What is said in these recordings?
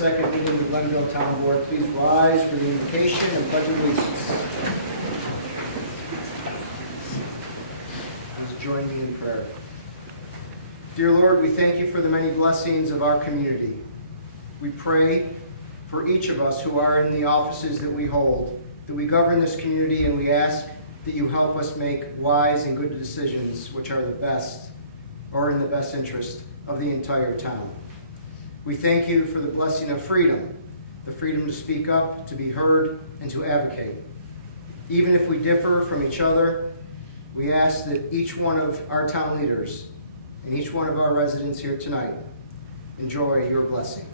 22nd meeting of the Glenville Town Board. Please rise for the invocation and pledge allegiance. Please join me in prayer. Dear Lord, we thank you for the many blessings of our community. We pray for each of us who are in the offices that we hold, that we govern this community, and we ask that you help us make wise and good decisions which are the best or in the best interest of the entire town. We thank you for the blessing of freedom, the freedom to speak up, to be heard, and to advocate. Even if we differ from each other, we ask that each one of our town leaders and each one of our residents here tonight enjoy your blessing.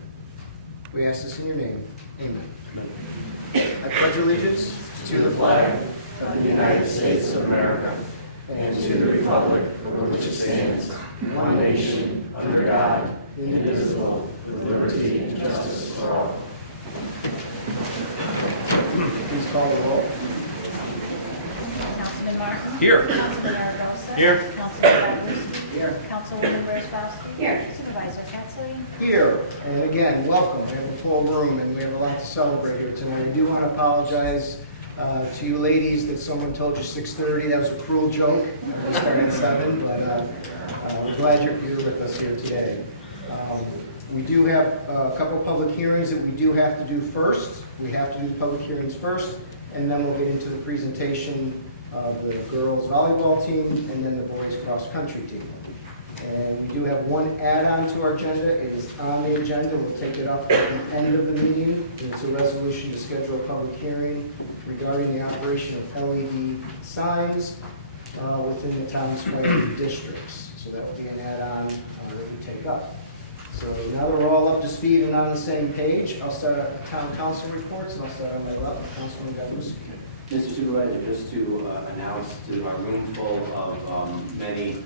We ask this in your name. Amen. I pledge allegiance to the flag of the United States of America and to the republic for which it stands, one nation, under God, indivisible, with liberty and justice for all. Please call the roll. Councilman Martin? Here. Councilman Aragosa? Here. Councilman Bielanski? Here. Councilwoman Brzezinski? Here. Supervisor Katzley? Here, and again, welcome. We have a full room and we have a lot to celebrate here tonight. I do want to apologize to you ladies that someone told you 6:30. That was a cruel joke. We started at 7, but we're glad you're here with us here today. We do have a couple public hearings that we do have to do first. We have to do the public hearings first, and then we'll get into the presentation of the girls volleyball team and then the boys cross country team. And we do have one add-on to our agenda. It is on the agenda. We'll take it up at the end of the meeting. It's a resolution to schedule a public hearing regarding the operation of LED signs within the town's 20 districts. So that will be an add-on that we take up. So now that we're all up to speed and on the same page, I'll start at the town council reports, and I'll start on my left, Councilman Galuski. Mr. Supervisor, just to announce to our room full of many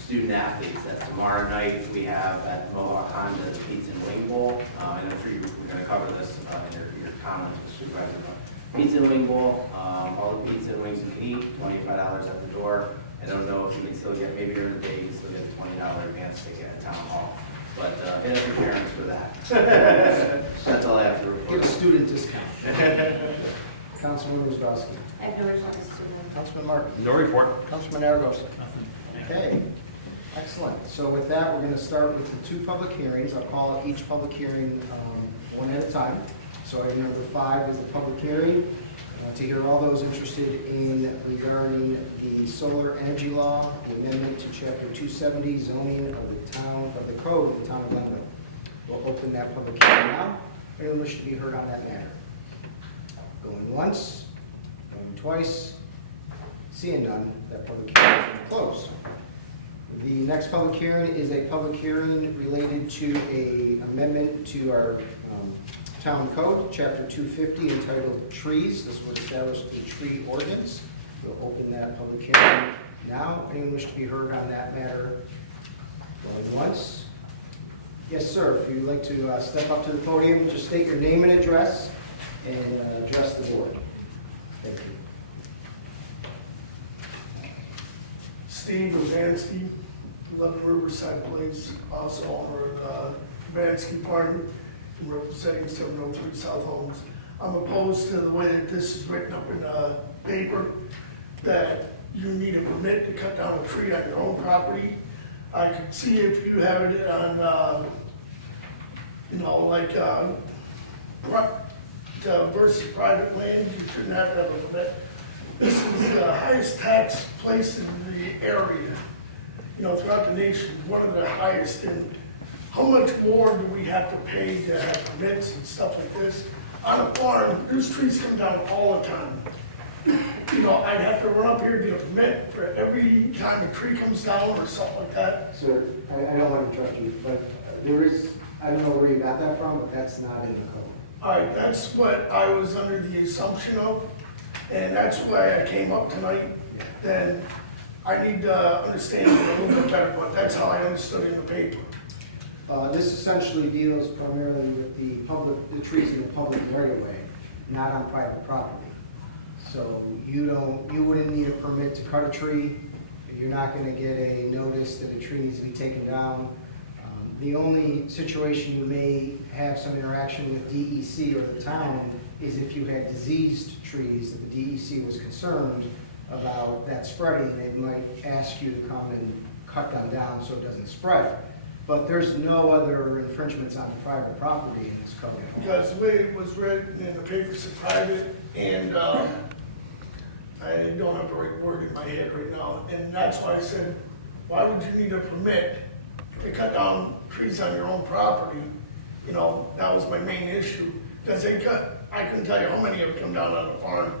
student athletes that tomorrow night we have at Mohawk Honda the Pizza and Wing Bowl. I know we're going to cover this in your comments, Mr. Supervisor. But Pizza and Wing Bowl, all the pizza and wings you can eat, $25 at the door. I don't know if you can still get, maybe during the day you can still get a $20 advance ticket at Town Hall. But hit up your parents for that. That's all I have to Give report. a student discount. Councilman Rosbowski. I have no report, Mr. Supervisor. Councilman Martin. No report. Councilman Aragosa. Okay, excellent. So with that, we're going to start with the 2 public hearings. I'll call each public hearing one at a time. So item number 5 is the public hearing to hear all those interested in regarding the solar energy law, the amendment to Chapter 270 zoning of the town of the code of the town of Glenville. We'll open that public hearing now. Anyone wish to be heard on that matter? Going once, going twice, seeing none, that public hearing is closed. The next public hearing is a public hearing related to an amendment to our town code, chapter 250, entitled Trees. This would establish a tree ordinance. We'll open that public hearing now. Anyone wish to be heard on that matter? Going once. Yes, sir. If you'd like to step up to the podium, just state your name and address and address the board. Thank you. Steve Urbanski, 11 Riverside Place, also owner of Urbanski Farm, and representing 703 South Holmes. I'm opposed to the way that this is written up in the paper, that you need a permit to cut down a tree on your own property. I could see if you have it on, versus private land, you shouldn't have to have a permit. This is the highest tax place in the area, throughout the nation, one of the highest. And how much more do we have to pay to have permits and stuff like this? On a farm, there's trees come down all the time. I'd have to run up here to get a permit for every time a tree comes down or something like that. Sir, I don't want to interrupt you, but there is, I don't know where you got that from, but that's not in the code. All right, that's what I was under the assumption of, and that's why I came up tonight. Then I need to understand it a little bit better, but that's how I understood it in the paper. This essentially deals primarily with the trees in the public right of way, not on private property. So you wouldn't need a permit to cut a tree. You're not going to get a notice that a tree needs to be taken down. The only situation you may have some interaction with DEC or the town is if you had diseased trees that the DEC was concerned about that spreading, they might ask you to come and cut them down so it doesn't spread. But there's no other infringements on private property in this code. Because the way it was written in the paper, it's private, and I don't have the right word in my head right now, and that's why I said, why would you need a permit to cut down trees on your own property? You know, that was my main issue, because I couldn't tell you how many have come down on the farm,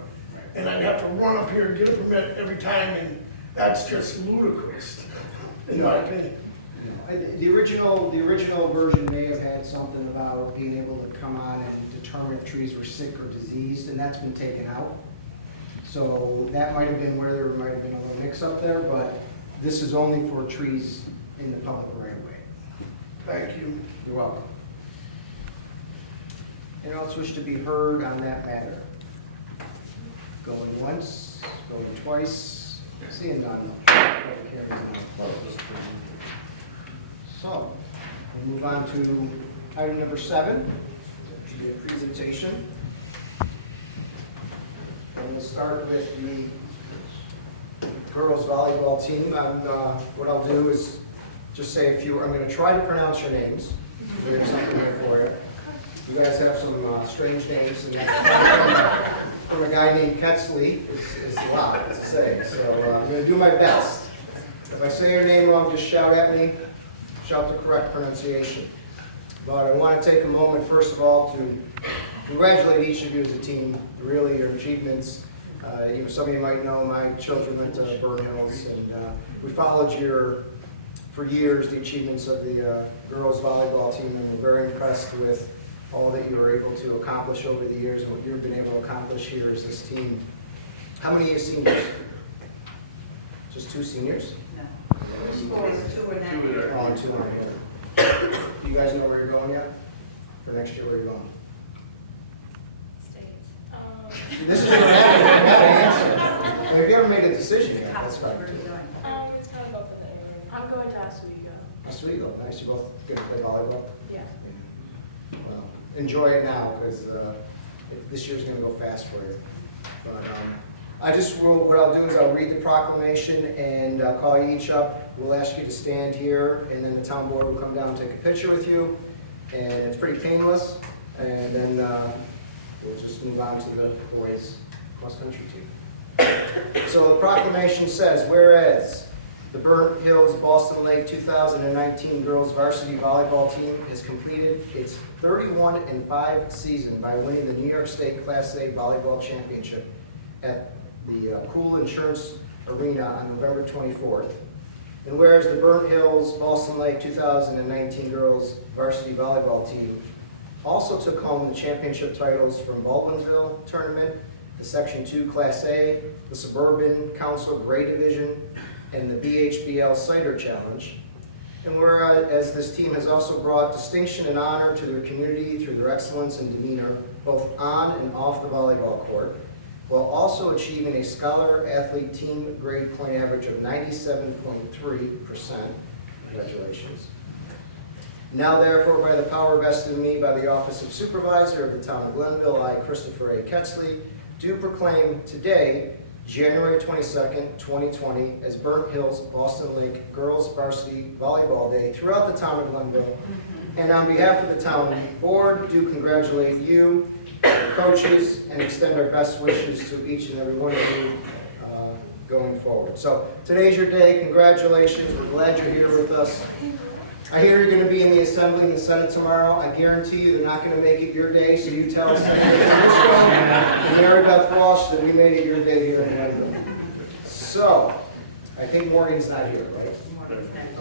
and I'd have to run up here and get a permit every time, and that's just ludicrous, in my opinion. The original version may have had something about being able to come on and determine if trees were sick or diseased, and that's been taken out. So that might have been where there might have been a little mix-up there, but this is only for trees in the public right of way. Thank you. You're welcome. Anyone else wish to be heard on that matter? Going once, going twice, seeing none. Public hearing is now closed. So, we'll move on to item number 7, which should be a presentation. And we'll start with the girls volleyball team. What I'll do is just say a few, I'm going to try to pronounce your names. There's something here for you. You guys have some strange names, and from a guy named Ketzley is a lot to say. So I'm going to do my best. If I say your name wrong, just shout at me. Shout the correct pronunciation. But I want to take a moment, first of all, to congratulate each of you as a team. Really, your achievements. Some of you might know my children went to Burn Hills, and we followed for years the achievements of the girls volleyball team, and we're very impressed with all that you were able to accomplish over the years and what you've been able to accomplish here as this team. How many of you seniors? Just 2 seniors? Two or now. Oh, and 2 aren't here. Do you guys know where you're going yet? For next year, where you're going? This is your answer. Have you ever made a decision yet? That's right. It's kind of up in the air. I'm going to Oswego. Oswego, nice. You both good to play volleyball? Yeah. Well, enjoy it now, because this year's going to go fast for you. But what I'll do is I'll read the proclamation, and I'll call you each up. We'll ask you to stand here, and then the town board will come down and take a picture with you. And it's pretty painless. And then we'll just move on to the boys cross-country team. So the proclamation says, whereas the Burnt Hills Boston Lake 2019 girls varsity volleyball team has completed its 31-5 season by winning the New York State Class A volleyball championship at the Cool Insurance Arena on November 24th. And whereas the Burnt Hills Boston Lake 2019 girls varsity volleyball team also took home the championship titles from Baldwinsville Tournament, the Section 2 Class A, the Suburban Council Gray Division, and the BHBL Cider Challenge. And whereas this team has also brought distinction and honor to their community through their excellence and demeanor, both on and off the volleyball court, while also achieving a scholar athlete team grade point average of 97.3%. Congratulations. Now therefore, by the power vested in me by the Office of Supervisor of the Town of Glenville, I, Christopher A. Ketzley, do proclaim today, January 22nd, 2020, as Burnt Hills Boston Lake Girls Varsity Volleyball Day throughout the Town of Glenville. And on behalf of the Town Board, do congratulate you, your coaches, and extend our best wishes to each and every one of you going forward. So today's your day. Congratulations. We're glad you're here with us. I hear you're going to be in the Assembly and the Senate tomorrow. I guarantee you they're not going to make it your day, so you tell Senator Fusco and Mary Beth Walsh that we made it your day here in Glenville. So, I think Morgan's not here, right?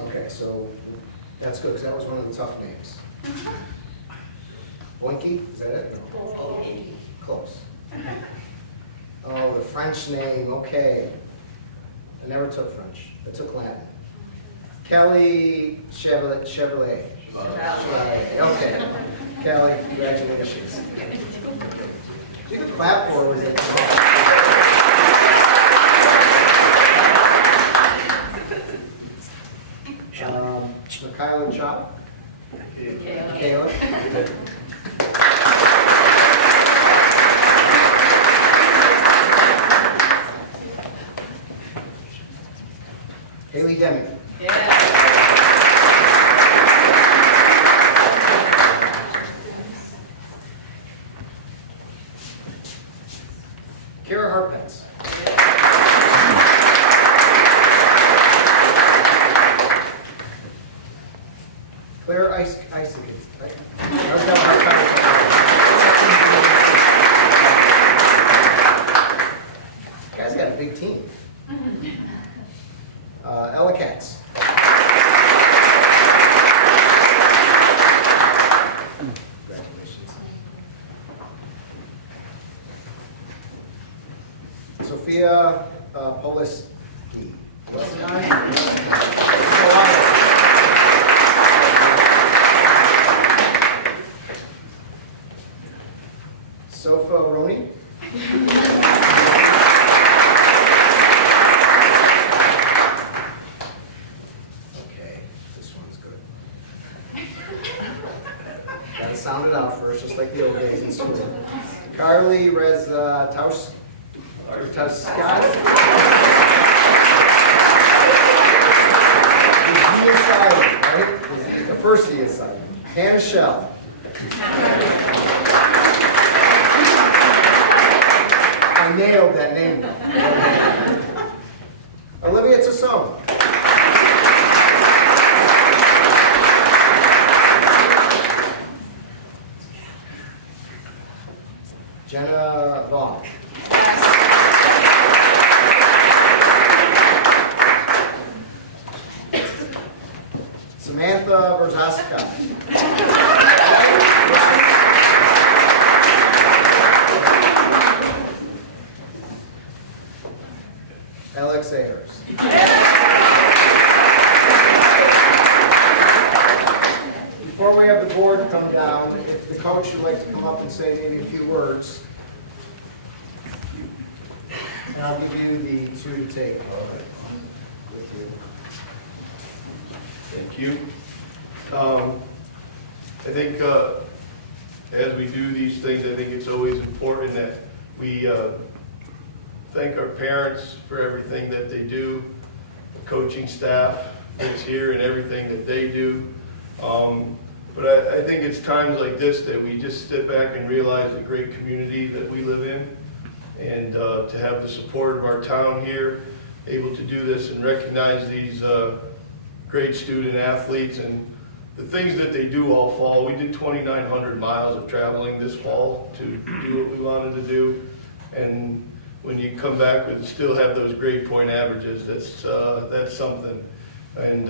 Okay, so that's good, because that was one of the tough names. Boinky, is that it? No. Close. Oh, the French name, okay. I never took French, I took Latin. Kelly Chevrolet. Okay. Kelly, congratulations. You can clap for her. Was it? Mikhaila Chop. Caleb. Haley Deming. Kara Harpence. Claire Isaac. Right? I was having a hard time with that. You guys got a big team. Ella Katz. Congratulations. Sophia Poliski. Sofa Roney. Okay, this one's good. Gotta sound it out first, just like the old days in school. Carly Rezatowski. Right? The first E is silent. Hannah Shell. I nailed that name. Olivia Tassone. Jenna Vaughn. Samantha Berzaska. Alex Ayers. Before we have the board come down, if the coach would like to come up and say maybe a few words, and I'll give you the two to take with you. Thank you. I think as we do these things, I think it's always important that we thank our parents for everything that they do, the coaching staff that's here and everything that they do. But I think it's times like this that we just sit back and realize the great community that we live in, and to have the support of our town here, able to do this and recognize these great student athletes and the things that they do all fall. We did 2,900 miles of traveling this fall to do what we wanted to do, and when you come back and still have those grade point averages, that's something. And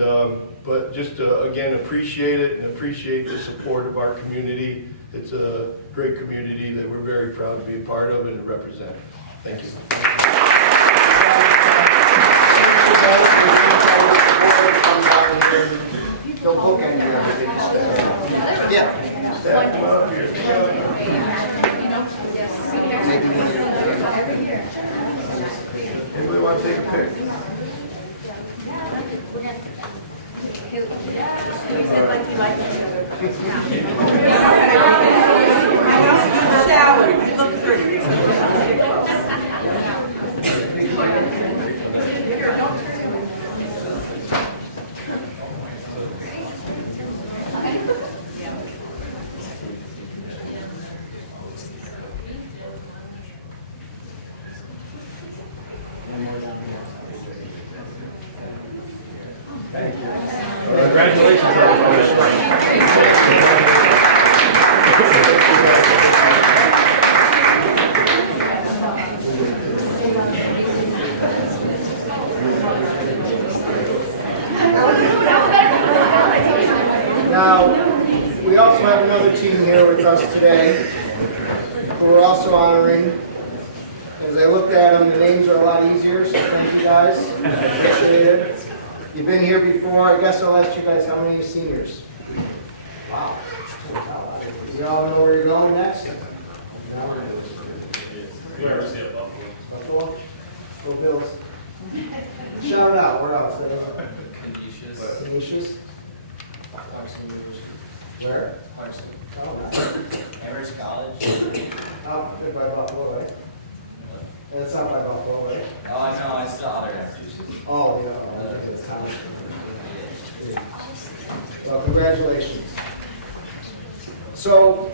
but just again, appreciate it and appreciate the support of our community. It's a great community that we're very proud to be a part of and to represent. Thank you. Don't book anything. Yeah. Anybody want to take a pic? Shower, you look pretty. Congratulations on the spring. Now, we also have another team here with us today who we're also honoring. As I looked at them, the names are a lot easier, so thank you guys. Appreciate it. You've been here before. I guess I'll ask you guys, how many are seniors? Wow. You all know where you're going next? Buffalo? Go Bills. Shout out. Where else? Canisius. Where? Clarkston. Oh, nice. Amherst College. Oh, good by Buffalo, right? That's not by Buffalo, right? Oh, I know, I saw there. Oh, yeah. Oh, okay, it's kind Well, congratulations. So,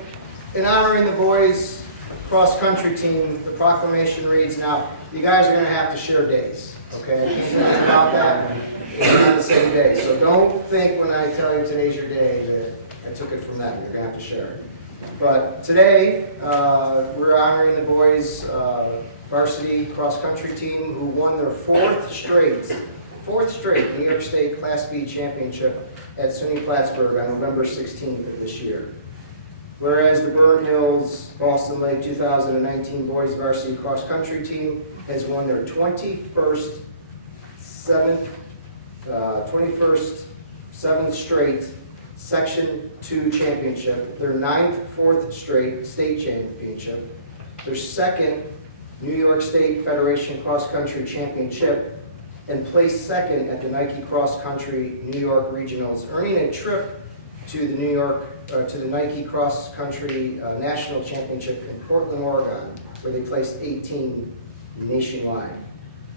in honoring the boys cross-country team, the proclamation reads, now, you guys are going to have to share days, okay? I can't do anything about that. It's not the same day. So don't think when I tell you today's your day that I took it from them. You're going to have to share it. But today, we're honoring the boys varsity cross-country team who won their fourth straight New York State Class B championship at SUNY Plattsburgh on November 16th of this year. Whereas the Burn Hills Boston Lake 2019 boys varsity cross-country team has won their 21st seventh straight Section 2 championship, their 9th fourth straight state championship, their second New York State Federation Cross Country Championship, and placed second at the Nike Cross Country New York Regionals, earning a trip to the Nike Cross Country National Championship in Portland, Oregon, where they placed 18 nationwide.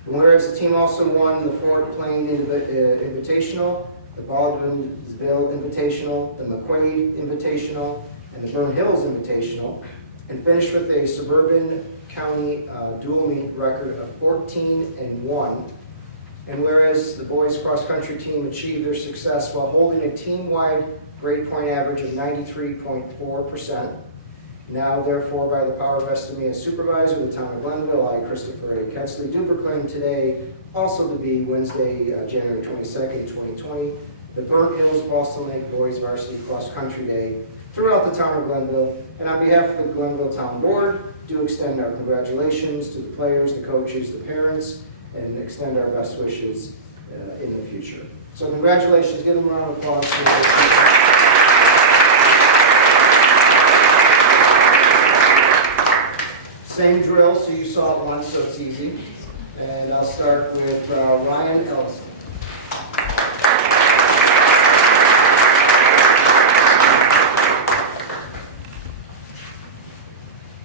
And whereas the team also won the Fort Plain Invitational, the Baldwinsville Invitational, the McQuaid Invitational, and the Burn Hills Invitational, and finished with a suburban county dual meet record of 14-1. And whereas the boys cross-country team achieved their success while holding a team-wide grade point average of 93.4%. Now, therefore, by the power vested in me as supervisor of the town of Glenville, I, Christopher A. Ketzley, do proclaim today also to be Wednesday, January 22nd, 2020, the Burn Hills Boston Lake Boys Varsity Cross Country Day throughout the town of Glenville. And on behalf of the Glenville Town Board, do extend our congratulations to the players, the coaches, the parents, and extend our best wishes in the future. So congratulations, give them a round of applause. Same drill, so you saw it once, so it's easy. And I'll start with Ryan Ellison.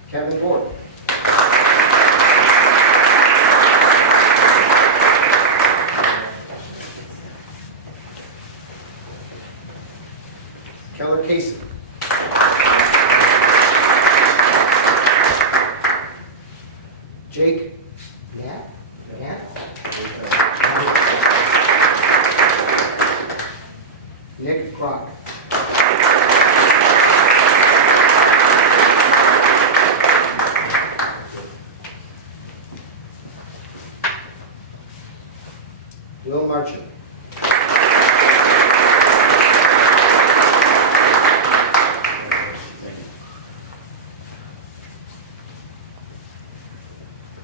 Kevin Ford. Keller Casey. Jake Nat? Nick Kroc. Will Marchand.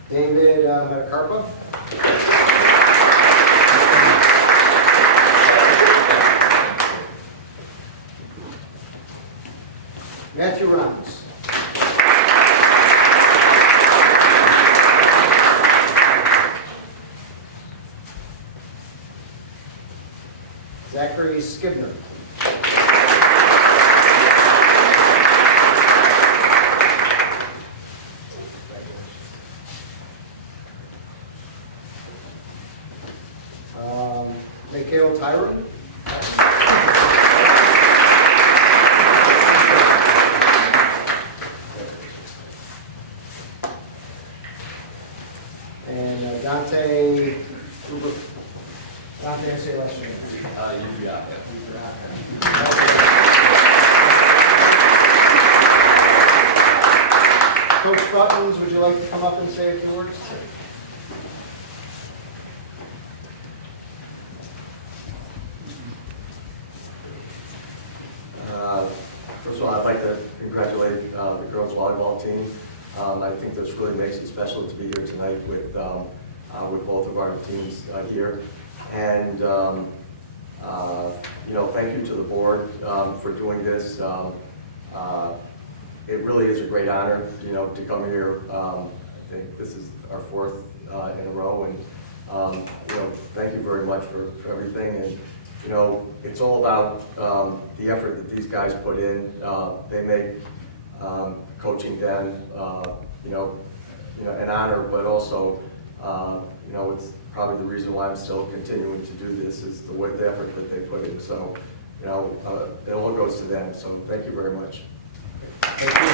David Metacarpa. Matthew Ramos. Zachary Skibner. Mikhail Tyron. And Dante Uber. Dante, I say last name. Coach Buttons, would you like to come up and say a few words? First of all, I'd like to congratulate the girls volleyball team. I think this really makes it special to be here tonight with both of our teams here. And thank you to the board for doing this. It really is a great honor, to come here. I think this is our fourth in a row, and thank you very much for everything. And you know, it's all about the effort that these guys put in. They make coaching den, you know, an honor, but also, you know, it's probably the reason why I'm still continuing to do this is the effort that they put in. So, you know, it all goes to them. So thank you very much. Thank you.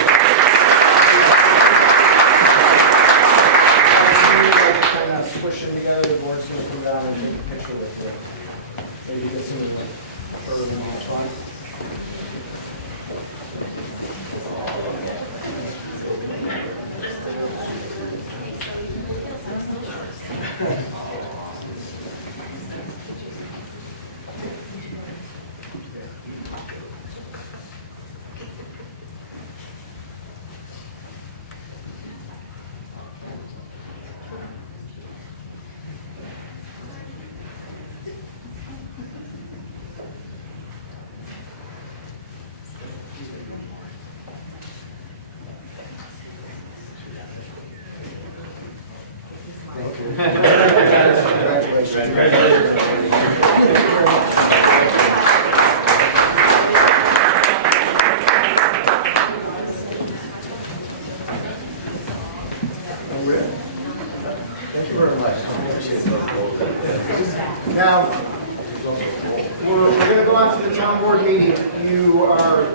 Kind of push them together, the board's going to come down and take a picture with them. Maybe get some further than that's fine. Thank you. Congratulations. Thank you very much. I appreciate it. Now, we're going to go on to the town board meeting. You are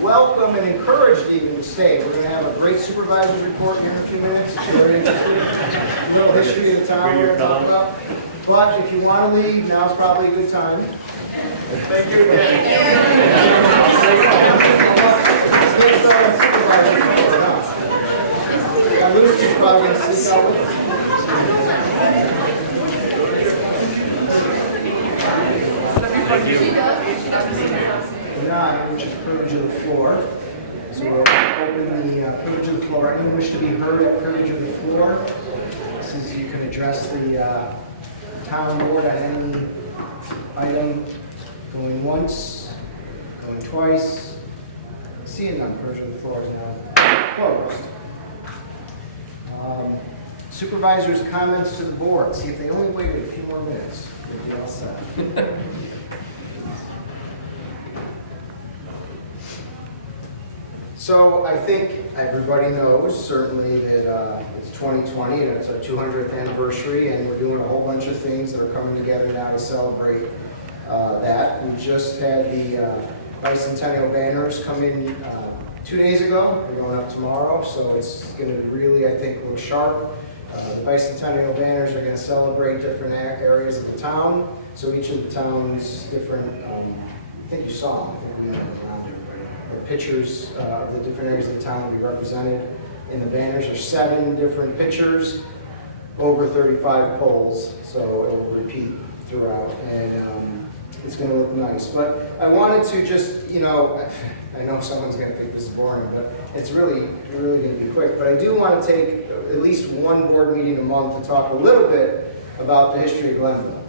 welcome and encouraged even to stay. We're going to have a great supervisor's report here in a few minutes. It's very interesting. A little history of the town we're going to talk about. But if you want to leave, now's probably a good time. Thank you Luke is probably going to sit down with us. Which is privilege of the floor. So we'll open the privilege of the floor. Anyone wish to be heard at privilege of the floor? Since you can address the town board on any item, going once, going twice. Seeing none, privilege of the floor is now closed. Supervisors' comments to the board. See if they only waited a few more minutes. They'd be all set. So I think everybody knows certainly that it's 2020 and it's our 200th anniversary, and we're doing a whole bunch of things that are coming together now to celebrate that. We just had the bicentennial banners come in 2 days ago. They're going up tomorrow, so it's going to really, I think, look sharp. The bicentennial banners are going to celebrate different areas of the town. So each of the town's different, I think you saw them, I think we had them around everybody. The pictures of the different areas of the town will be represented in the banners. There's 7 different pictures, over 35 poles, so it will repeat throughout, and it's going to look nice. But I wanted to just, you know, I know someone's going to think this is boring, but it's really going to be quick. But I do want to take at least one board meeting a month to talk a little bit about the history of Glenville,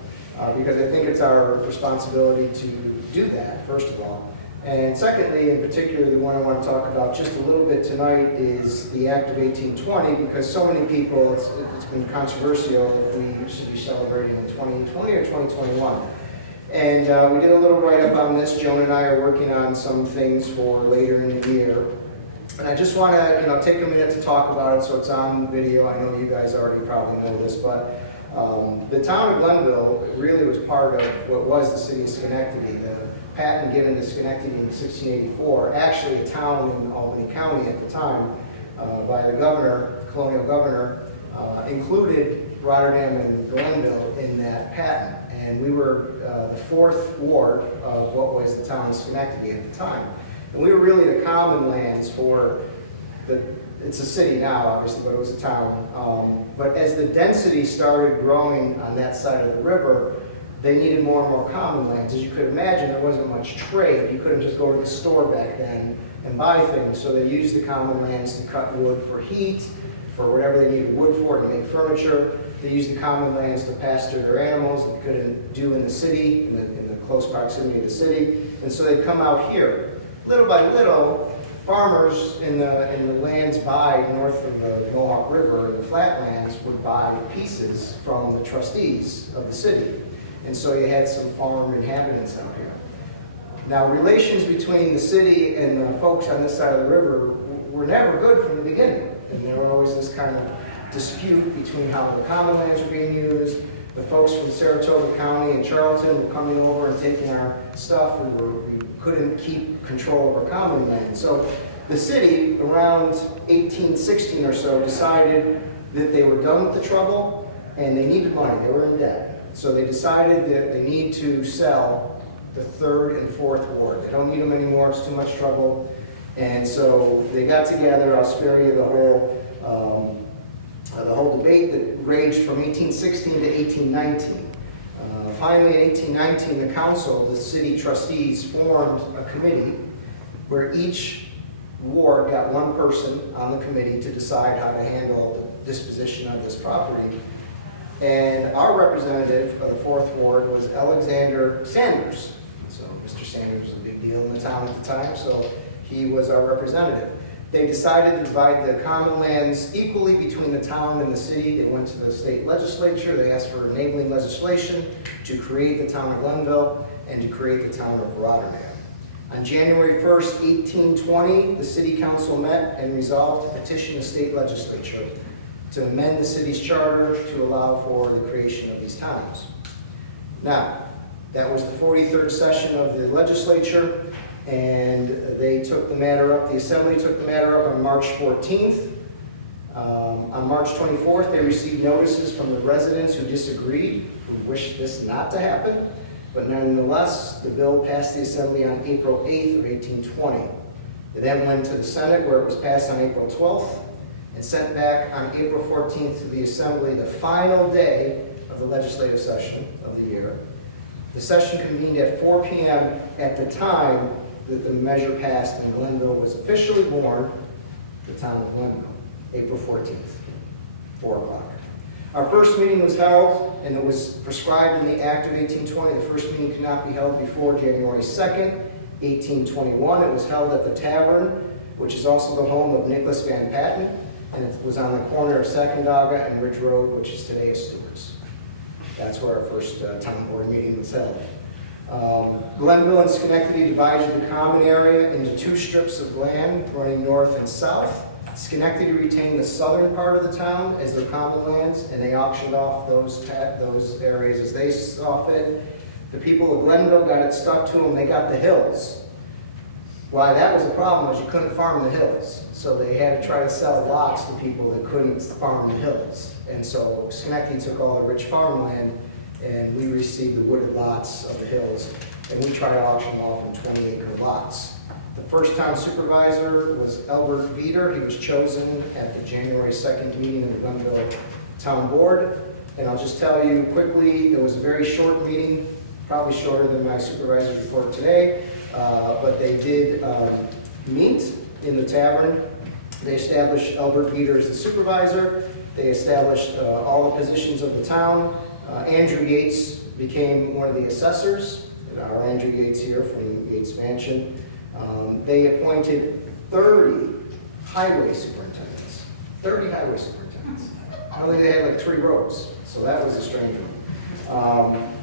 because I think it's our responsibility to do that, first of all. And secondly, in particular, the one I want to talk about just a little bit tonight is the Act of 1820, because so many people, it's been controversial if we should be celebrating in 2020 or 2021. And we did a little write-up on this. Joan and I are working on some things for later in the year. And I just want to, take a minute to talk about it so it's on video. I know you guys already probably know this, but the town of Glenville really was part of what was the city of Schenectady. The patent given to Schenectady in 1684, actually a town in Albany County at the time, by the governor, colonial governor, included Rotterdam and Glenville in that patent. And we were the 4th ward of what was the town of Schenectady at the time. And we were really the common lands for it's a city now, obviously, but it was a town. But as the density started growing on that side of the river, they needed more and more common lands. As you could imagine, there wasn't much trade. You couldn't just go to the store back then and buy things. So they used the common lands to cut wood for heat, for whatever they needed wood for, to make furniture. They used the common lands to pasture their animals that they couldn't do in the city, in the close proximity of the city. And so they'd come out here. Little by little, farmers in the lands by north of the Mohawk River, the flatlands, would buy pieces from the trustees of the city. and so you had some farm inhabitants out here. Now, relations between the city and the folks on this side of the river were never good from the beginning, and there was always this kind of dispute between how the common lands were being used. The folks from Saratoga County and Charlton were coming over and taking our stuff. We couldn't keep control of our common land. So the city, around 1816 or so, decided that they were done with the trouble and they needed money. They were in debt. So they decided that they need to sell the 3rd and 4th Ward. They don't need them anymore. It's too much trouble. And so they got together. I'll spare you the whole debate that raged from 1816 to 1819. Finally, in 1819, the council, the city trustees, formed a committee where each ward got one person on the committee to decide how to handle the disposition of this property. And our representative of the 4th Ward was Alexander Sanders. So Mr. Sanders was a big deal in the town at the time, so he was our representative. They decided to divide the common lands equally between the town and the city. They went to the state legislature. They asked for enabling legislation to create the town of Glenville and to create the town of Rotterdam. On January 1st, 1820, the city council met and resolved to petition the state legislature to amend the city's charter to allow for the creation of these towns. Now, that was the 43rd session of the legislature, and they took the matter up, the assembly took the matter up on March 14th. On March 24th, they received notices from the residents who disagreed, who wished this not to happen, but nonetheless, the bill passed the assembly on April 8th of 1820. It then went to the Senate, where it was passed on April 12th, and sent back on April 14th to the assembly, the final day of the legislative session of the year. The session convened at 4 p.m. at the time that the measure passed and Glenville was officially born, the town of Glenville, April 14th, 4 o'clock. Our first meeting was held, and it was prescribed in the Act of 1820. The first meeting could not be held before January 2nd, 1821. It was held at the Tavern, which is also the home of Nicholas Van Patten, and it was on the corner of Sacandaga and Ridge Road, which is today Stewart's. That's where our first town board meeting was held. Glenville and Schenectady divided the common area into 2 strips of land running north and south. Schenectady retained the southern part of the town as their common lands, and they auctioned off those areas as they saw fit. The people of Glenville got it stuck to them. They got the hills. Why that was a problem was you couldn't farm the hills. So they had to try to sell lots to people that couldn't farm the hills. And so Schenectady took all the rich farmland, and we received the wooded lots of the hills, and we tried to auction them off in 20-acre lots. The first town supervisor was Albert Veeder. He was chosen at the January 2nd meeting of the Glenville Town Board. And I'll just tell you quickly, it was a very short meeting, probably shorter than my supervisor's report today, but they did meet in the tavern. They established Albert Veeder as the supervisor. They established all the positions of the town. Andrew Yates became one of the assessors, our Andrew Yates here from Yates Mansion. They appointed 30 highway superintendents. 30 highway superintendents. I don't think they had like 3 roads, so that was a strange one.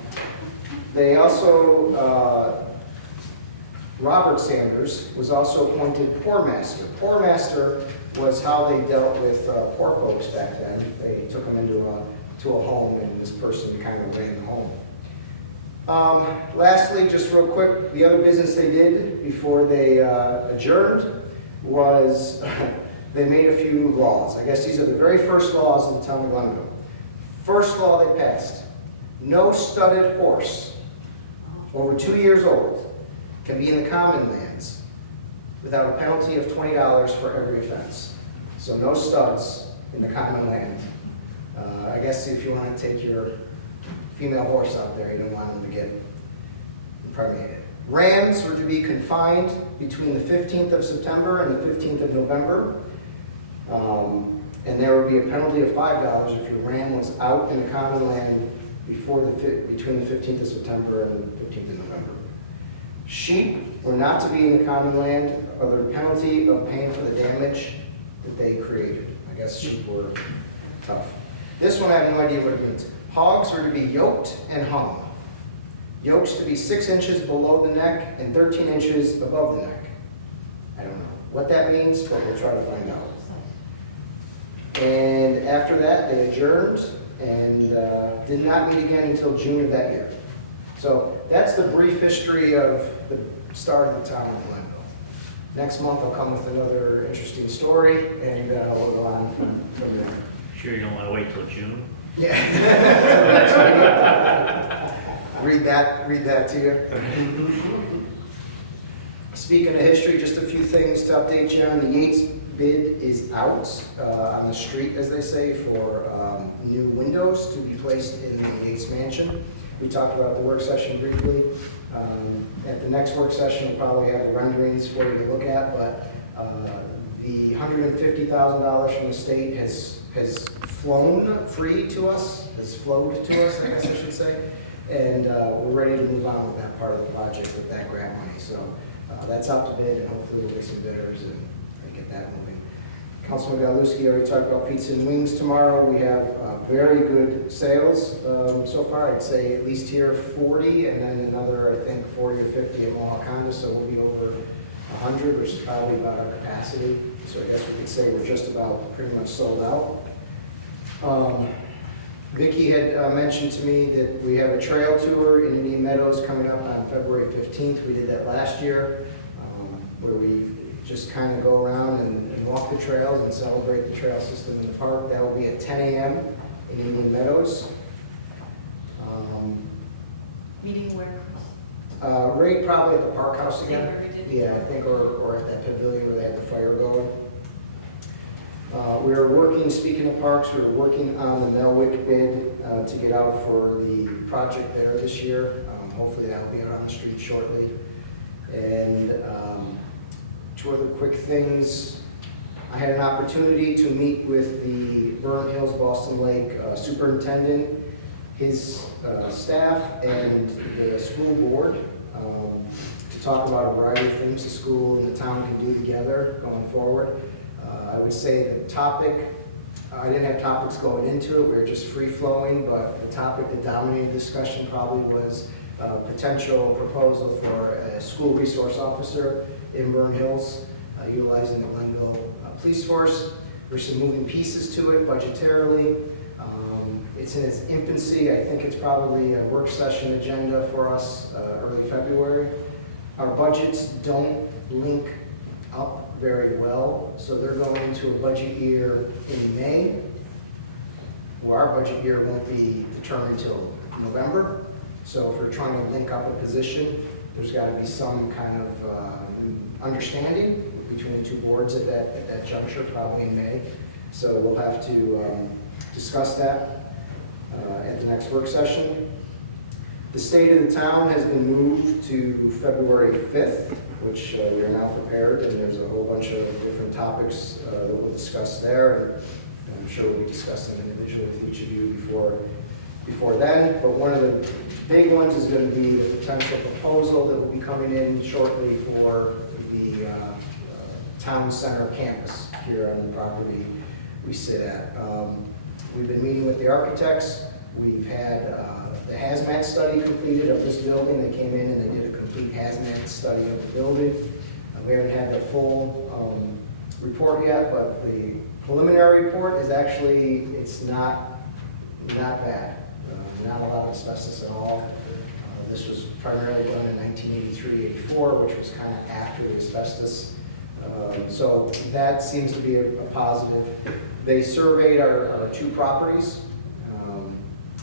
They also, Robert Sanders was also appointed poor master. Poor master was how they dealt with poor folks back then. They took them into a home, and this person kind of ran the home. Lastly, just real quick, the other business they did before they adjourned was they made a few laws. I guess these are the very first laws in the town of Glenville. First law they passed, no studded horse over 2 years old can be in the common lands without a penalty of $20 for every offense. So no studs in the common land. I guess if you want to take your female horse out there, you don't want them to get impregnated. Rams were to be confined between the 15th of September and the 15th of November. And there would be a penalty of $5 if your ram was out in the common land between the 15th of September and the 15th of November. Sheep were not to be in the common land under the penalty of paying for the damage that they created. I guess sheep were tough. This one I have no idea what it means. Hogs were to be yoked and hung. Yokes to be 6 inches below the neck and 13 inches above the neck. I don't know what that means, but we'll try to find out. And after that, they adjourned and did not meet again until June of that year. So that's the brief history of the start of the town of Glenville. Next month, I'll come with another interesting story, and we'll go on from there. Sure you don't want to wait till June? Yeah. Read that to you. Speaking of history, just a few things to update you on. The Yates bid is out on the street, as they say, for new windows to be placed in the Yates Mansion. We talked about the work session briefly. At the next work session, we'll probably have the renderings for you to look at, but the $150,000 from the state has flown free to us, has flowed to us, I guess I should say, and we're ready to move on with that part of the project with that grant money. So that's out to bid, and hopefully we'll get some bidders and get that moving. Councilman Galuski already talked about pizza and wings tomorrow. We have very good sales so far. I'd say at least here 40, and then another, I think, 40 or 50 at Mohawk Honda, so we'll be over 100, which is probably about our capacity. So I guess we could say we're just about pretty much sold out. Vicki had mentioned to me that we have a trail tour in Indian Meadows coming up on February 15th. We did that last year, where we just kind of go around and walk the trails and celebrate the trail system in the park. That will be at 10 a.m. in Indian Meadows. Meeting where? Right probably at the park house Same again. where we did? Yeah, I think, or at that pavilion where they had the fire going. We're working, speaking of parks, we're working on the Melwick bid to get out for the project there this year. Hopefully that'll be out on the street shortly. And two other quick things. I had an opportunity to meet with the Vernon Hills Boston Lake superintendent, his staff, and the school board to talk about a variety of things the school and the town can do together going forward. I would say the topic, I didn't have topics going into it, we were just free-flowing, but the topic that dominated discussion probably was a potential proposal for a school resource officer in Vernon Hills, utilizing the Glenville Police Force. There's some moving pieces to it budgetarily. It's in its infancy. I think it's probably a work session agenda for us early February. Our budgets don't link up very well, so they're going into a budget year in May, where our budget year won't be determined until November. So if we're trying to link up a position, there's got to be some kind of understanding between the two boards at that juncture, probably in May. So we'll have to discuss that at the next work session. The state of the town has been moved to February 5th, which we are now prepared, and there's a whole bunch of different topics that we'll discuss there. And I'm sure we'll be discussing individually with each of you before then. But one of the big ones is going to be the potential proposal that will be coming in shortly for the town center campus here on the property we sit at. We've been meeting with the architects. We've had the hazmat study completed of this building. They came in and they did a complete hazmat study of the building. We haven't had the full report yet, but the preliminary report is actually, it's not bad. Not a lot of asbestos at all. This was primarily done in 1983-84, which was kind of after the asbestos. So that seems to be a positive. They surveyed our two properties.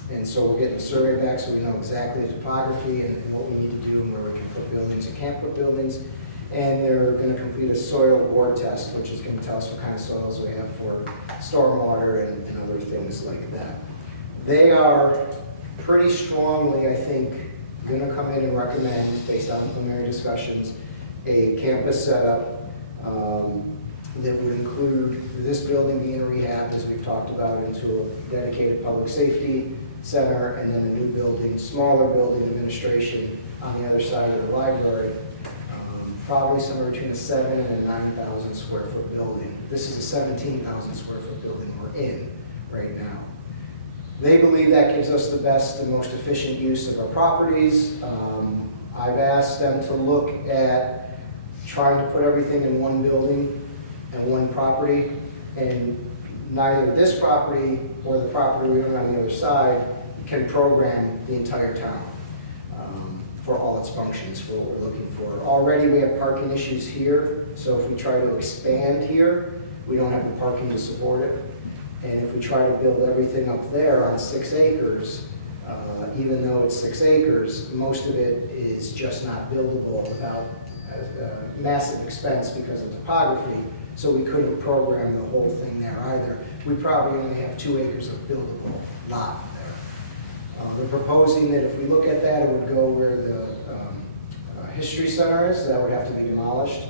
And so we're getting the survey back so we know exactly the topography and what we need to do and where we can put buildings and can't put buildings. And they're going to complete a soil bore test, which is going to tell us what kind of soils we have for stormwater and other things like that. They are pretty strongly, I think, going to come in and recommend, based on preliminary discussions, a campus setup that would include this building being rehabbed, as we've talked about, into a dedicated public safety center, and then a new building, smaller building administration on the other side of the library, probably somewhere between a 7,000 and a 9,000 square foot building. This is a 17,000 square foot building we're in right now. They believe that gives us the best and most efficient use of our properties. I've asked them to look at trying to put everything in one building and one property, and neither this property or the property we own on the other side can program the entire town for all its functions, for what we're looking for. Already we have parking issues here, so if we try to expand here, we don't have the parking to support it. And if we try to build everything up there on 6 acres, even though it's 6 acres, most of it is just not buildable without massive expense because of topography. So we couldn't program the whole thing there either. We probably only have 2 acres of buildable lot there. They're proposing that if we look at that, it would go where the history center is. That would have to be demolished,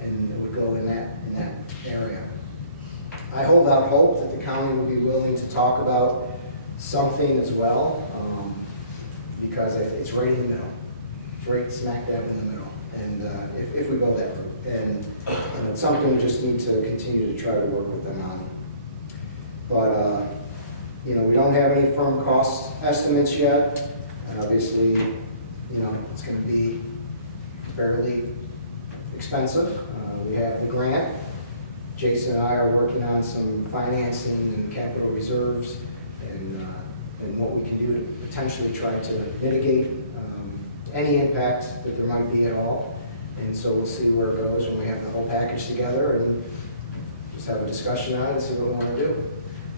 and it would go in that area. I hold out hope that the county would be willing to talk about something as well, because it's right in the middle. It's right smack dab in the middle. And if we go that route, and it's something we just need to continue to try to work with them on. But, we don't have any firm cost estimates yet, and obviously, it's going to be fairly expensive. We have the grant. Jason and I are working on some financing and capital reserves and what we can do to potentially try to mitigate any impact that there might be at all. And so we'll see where it goes when we have the whole package together and just have a discussion on it and see what we want to do.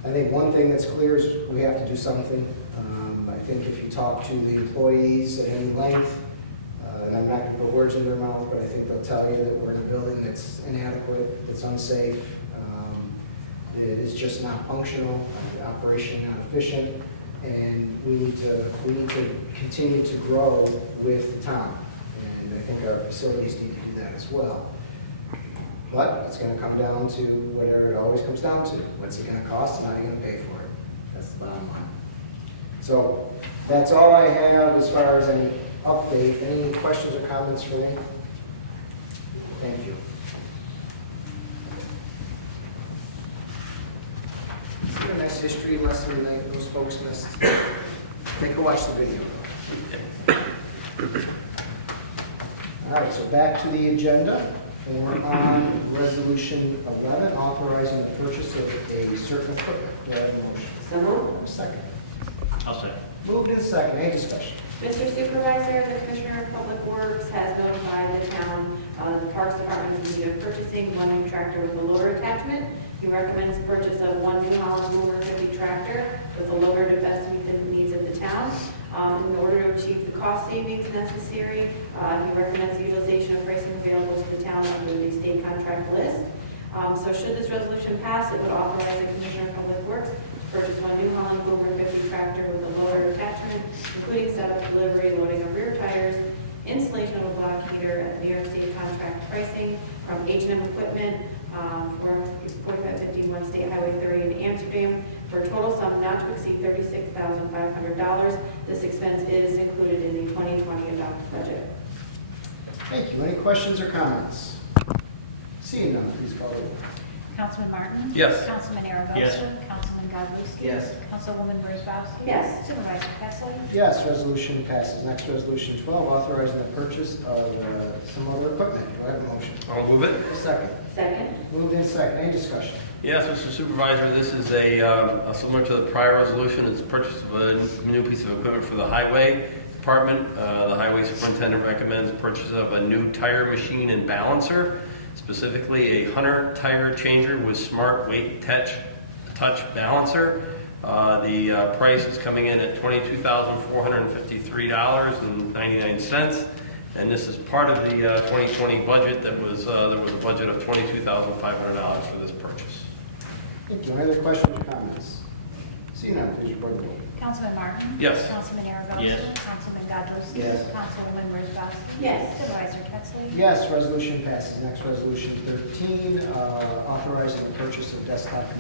I think one thing that's clear is we have to do something. I think if you talk to the employees at any length, and I'm not going to put words in their mouth, but I think they'll tell you that we're in a building that's inadequate, that's unsafe, it is just not functional, the operation not efficient, and we need to continue to grow with the town. And I think our facilities need to do that as well. But it's going to come down to whatever it always comes down to. What's it going to cost and how are you going to pay for it? That's the bottom line. So that's all I have as far as any update. Any questions or comments for me? Thank you. See the next history lesson that those folks missed. Take a watch the video. All right, so back to the agenda. We're on resolution 11, authorizing the purchase of a certain equipment. Do I have a motion? So moved. Second. I'll say. Moved in second. Any discussion? Mr. Supervisor, the Commissioner of Public Works has notified the town, the Parks Department is in need of purchasing one new tractor with a loader attachment. He recommends the purchase of one New Holland Boomer 50 tractor with a loader to best meet the needs of the town. In order to achieve the cost savings necessary, he recommends the utilization of pricing available to the town under the state contract list. So should this resolution pass, it would authorize the Commissioner of Public Works to purchase one New Holland Boomer 50 tractor with a loader attachment, including setup, delivery, loading of rear tires, installation of a block heater at the New York State contract pricing from H&M Equipment, for 4551 State Highway 30 in Amsterdam, for a total sum not to exceed $36,500. This expense is included in the 2020 adopted budget. Thank you. Any questions or comments? Seeing none, please call the roll. Councilman Martin? Yes. Councilman Aragosa? Yes. Councilman Godlewski? Yes. Councilwoman Brzezowski? Yes. Supervisor Pettsley? Yes, resolution passes. Next, resolution 12, authorizing the purchase of some other equipment. Do I have a motion? I'll move it. Second. Second. Moved in second. Any discussion? Yes, Mr. Supervisor, this is similar to the prior resolution. It's purchase of a new piece of equipment for the highway department. The highway superintendent recommends purchase of a new tire machine and balancer, specifically a Hunter tire changer with smart weight touch balancer. The price is coming in at $22,453.99. And this is part of the 2020 budget that was, there was a budget of $22,500 for this purchase. Thank you. Any other questions or comments? Seeing none, please report the vote. Councilman Martin? Yes. Councilman Aragosa? Yes. Councilman Godlewski? Yes. Councilwoman Brzezowski? Yes. Supervisor Pettsley? Yes, resolution passes. Next, resolution 13, authorizing the purchase of desktop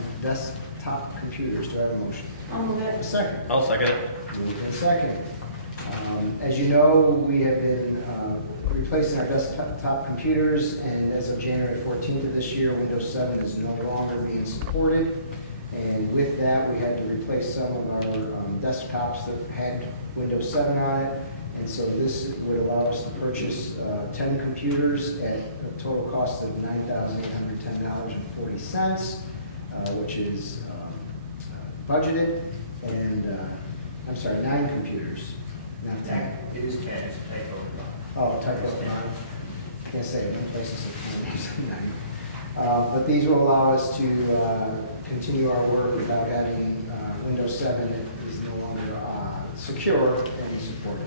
computers. Do I have a motion? I'll move it. A second. I'll second it. Moved in second. As you know, we have been replacing our desktop computers, and as of January 14th of this year, Windows 7 is no longer being supported. And with that, we had to replace some of our desktops that had Windows 7 on it. And so this would allow us to purchase 10 computers at a total cost of $9,810.40, which is budgeted. And, I'm sorry, 9 computers, not 10. It is 10, it's a typo. Oh, typo, can't say it in places. But these will allow us to continue our work without having Windows 7 that is no longer secure and supported.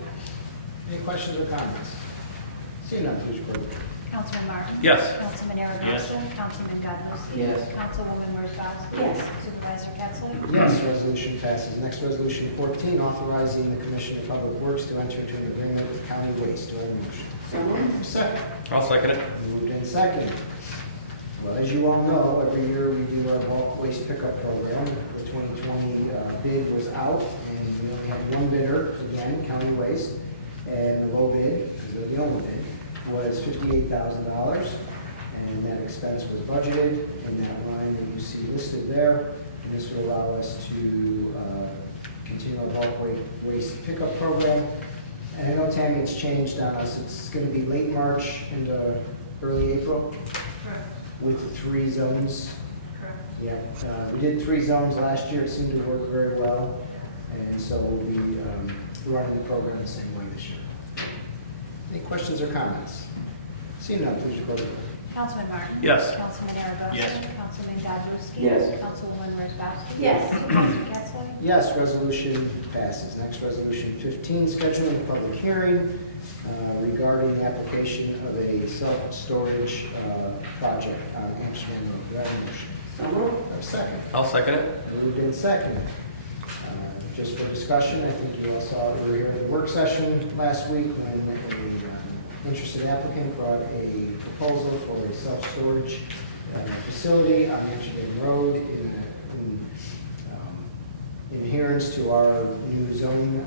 Any questions or comments? Seeing none, please record. Councilman Martin? Yes. Councilman Yes. Aravasio? Councilman Godlewski? Yes. Councilwoman Wozzachowski? Yes. Supervisor Ketzler? Yes, resolution passes. Next, resolution 14, authorizing the Commission of Public Works to enter into an agreement with County Waste. Do I have a motion? So moved. Second. I'll second it. Moved in second. Well, as you all know, every year we do our bulk waste pickup program. The 2020 bid was out, and we only had one bidder, again, County Waste. And the low bid, because they're the only bid, was $58,000. And that expense was budgeted in that line that you see listed there. And this would allow us to continue our bulk waste pickup program. And I know, Tammy, it's changed on us. It's going to be late March into early April with 3 zones. Correct. Yeah, we did 3 zones last year. It seemed to work very well. And so we'll be running the program the same way this year. Any questions or comments? Seeing none, please record the vote. Councilman Martin? Yes. Councilman Aravasio? Yes. Councilman Godlewski? Yes. Councilwoman Wozzachowski? Yes. Supervisor Ketzler? Yes, resolution passes. Next, resolution 15, scheduling a public hearing regarding the application of a self-storage project on Amsterdam Road. Do I have a motion? So moved. Do I have a second? I'll second it. Moved in second. Just for discussion, I think you all saw, we were here at the work session last week when an interested applicant brought a proposal for a self-storage facility on Amsterdam Road in adherence to our new zoning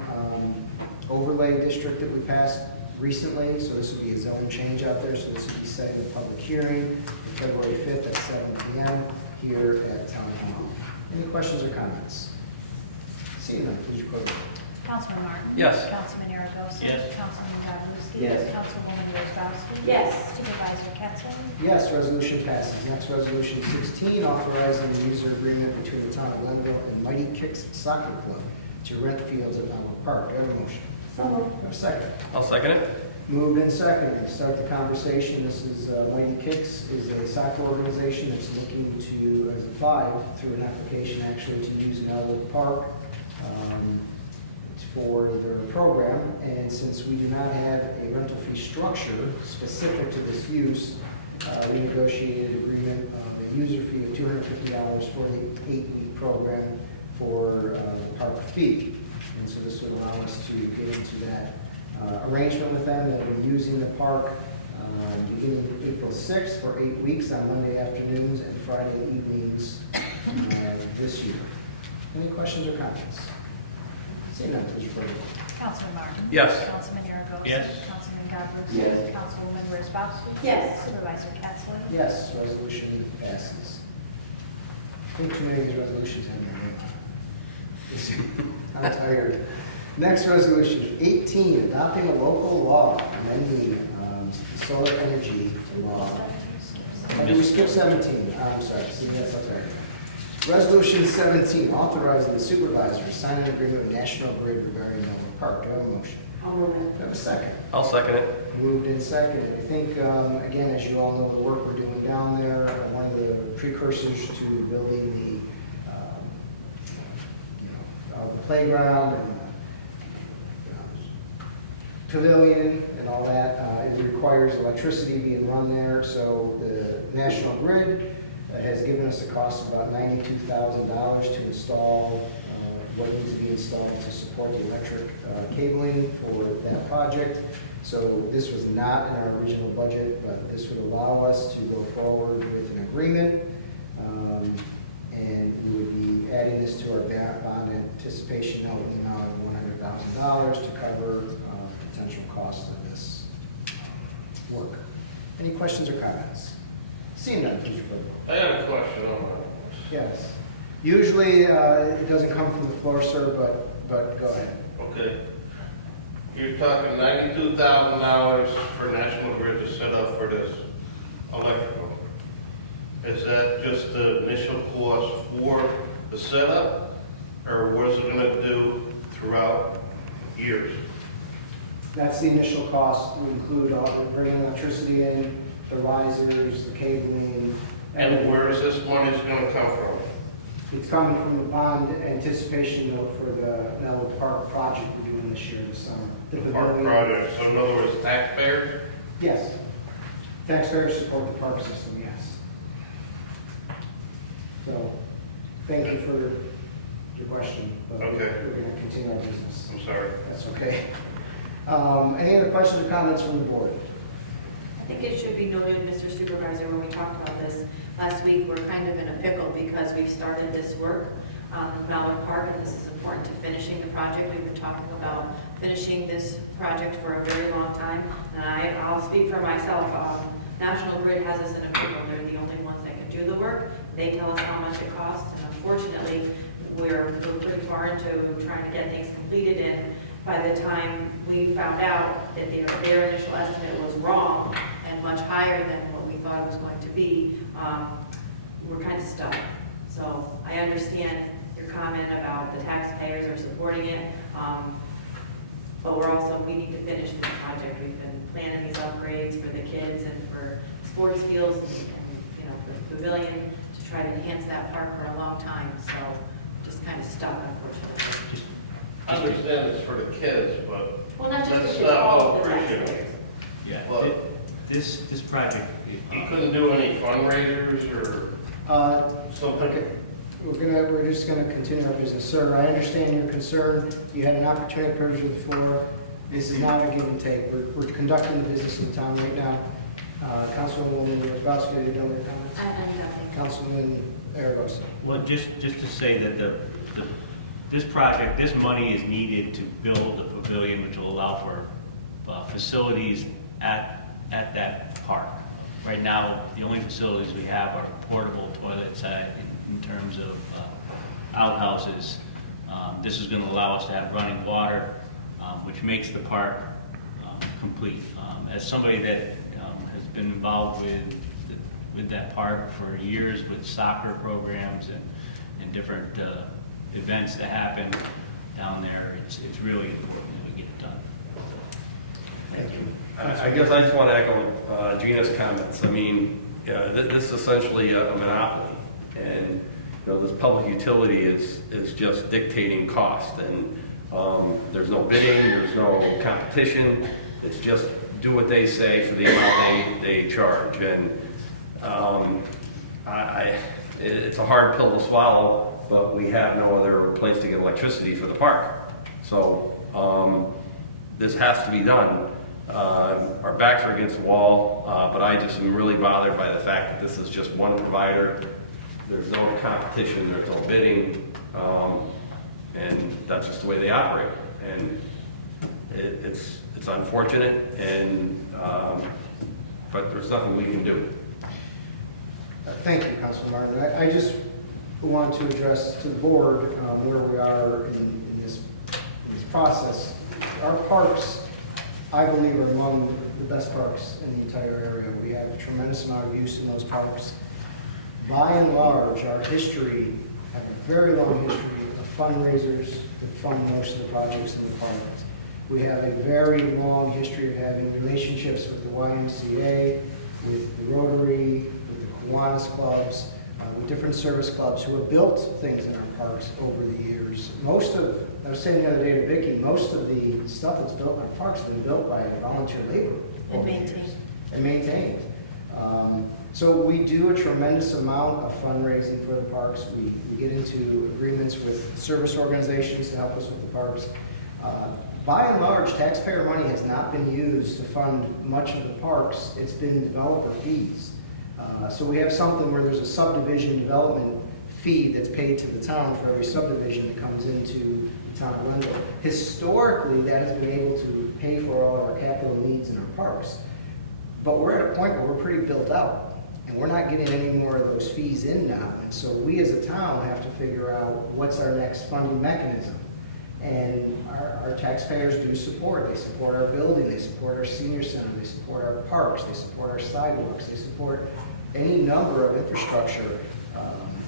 overlay district that we passed recently. So this would be a zone change out there. So this would be setting the public hearing February 5th at 7 p.m. here at Town Hall. Any questions or comments? Seeing none, please record. Councilman Martin? Yes. Councilman Aravasio? Yes. Councilman Godlewski? Yes. Councilwoman Wozzachowski? Yes. Supervisor Ketzler? Yes, resolution passes. Next, resolution 16, authorizing the user agreement between the town of Glenville and Mighty Kicks Soccer Club to rent fields at Melwood Park. Do I have a motion? So moved. Do I have a second? I'll second it. Moved in second. To start the conversation, this is Mighty Kicks is a soccer organization that's looking to, has applied through an application actually to use Melwood Park for their program. And since we do not have a rental fee structure specific to this use, we negotiated an agreement of a user fee of $250 for the 8-week program for the park fee. And so this would allow us to get into that arrangement with them that we're using the park beginning April 6th for 8 weeks on Monday afternoons and Friday evenings this year. Any questions or comments? Seeing none, please record. Councilman Martin? Yes. Councilman Aravasio? Yes. Councilman Godlewski? Yes. Councilwoman Wozzachowski? Yes. Supervisor Ketzler? Yes, resolution passes. I think too many of these resolutions have your name on it. I'm tired. Next resolution, 18, adopting a local law amending solar energy law. Did we skip 17? I'm sorry, see, that's okay. Resolution 17, authorizing the supervisor to sign an agreement with National Grid regarding Melwood Park. Do I have a motion? I'll move it. Do I have a second? I'll second it. Moved in second. I think, again, as you all know, the work we're doing down there, one of the precursors to building the playground and pavilion and all that, it requires electricity being run there. So the National Grid has given us a cost of about $92,000 to install what needs to be installed to support the electric cabling for that project. So this was not in our original budget, but this would allow us to go forward with an agreement. And we would be adding this to our bond anticipation note in the amount of $100,000 to cover potential costs of this work. Any questions or comments? Seeing none, please report. I got a question on that. Yes. Usually, it doesn't come from the floor, sir, but go ahead. Okay. You're talking $92,000 for National Grid to set up for this electrical. Is that just the initial cost for the setup, or what is it gonna do throughout years? That's the initial cost. We include all the bringing electricity in, the risers, the cabling. And where is this money gonna come from? It's coming from the bond anticipation note for the Mellow Park project we're doing this year, this summer. The park project, so in other words, taxpayers? Yes. Taxpayers support the park system, yes. So, thank you for your question. But Okay. We're going to continue our business. I'm sorry. That's okay. Any other questions or comments from the board? I think it should be noted, Mr. Supervisor, when we talked about this last week, we're kind of in a pickle because we've started this work on Mallard Park, and this is important to finishing the project. We've been talking about finishing this project for a very long time, and I'll speak for myself. National Grid has us in a pickle. They're the only ones that can do the work. They tell us how much it costs, and unfortunately, we're pretty far into trying to get things completed, and by the time we found out that their initial estimate was wrong and much higher than what we thought it was going to be, we're kind of stuck. So I understand your comment about the taxpayers are supporting it, but we need to finish this project. We've been planning these upgrades for the kids and for sports fields and the pavilion to try to enhance that park for a long time. So just kind of stuck, unfortunately. I understand it's for the kids, but Well, not just the that's kids, not all all the appreciated. taxpayers. Yeah, Well- this project, He couldn't do any fundraisers or something? Okay. We're just gonna continue our business. Sir, I understand your concern. You had an opportunity to purge the floor. This is not a give and take. We're conducting the business in town right now. Councilwoman Rosbowski, are you done with your comments? I do nothing. Councilman Aragosa. well, just to say that this project, this money is needed to build a pavilion which will allow for facilities at that park. Right now, the only facilities we have are portable toilets in terms of outhouses. This is going to allow us to have running water, which makes the park complete. As somebody that has been involved with that park for years with soccer programs and different events that happen down there, it's really important that we get it done. Thank you. I guess I just want to echo Gina's comments. I mean, this is essentially a monopoly, and this public utility is just dictating cost, and there's no bidding, there's no competition. It's just do what they say for the amount they charge, and it's a hard pill to swallow, but we have no other place to get electricity for the park. So this has to be done. Our backs are against the wall, but I just am really bothered by the fact that this is just one provider. There's no competition, there's no bidding, and that's just the way they operate. And it's unfortunate, and but there's nothing we can do. Thank you, Councilman Martin. I just want to address to the board where we are in this process. Our parks, I believe, are among the best parks in the entire area. We have a tremendous amount of use in those parks. By and large, our history, have a very long history of fundraisers to fund most of the projects in the parks. We have a very long history of having relationships with the YMCA, with the Rotary, with the Kiwanis clubs, with different service clubs who have built things in our parks over the years. I was saying the other day to Vicki, most of the stuff that's built in our parks has been built by volunteer labor. And maintained. And maintained. So we do a tremendous amount of fundraising for the parks. We get into agreements with service organizations to help us with the parks. By and large, taxpayer money has not been used to fund much of the parks. It's been developer fees. So we have something where there's a subdivision development fee that's paid to the town for every subdivision that comes into the town of Glendale. Historically, that has been able to pay for all of our capital needs in our parks. But we're at a point where we're pretty built out, and And we're not getting any more of those fees in now. And so we as a town have to figure out what's our next funding mechanism. And our taxpayers do support. They support our building, they support our senior center, they support our parks, they support our sidewalks, they support any number of infrastructure.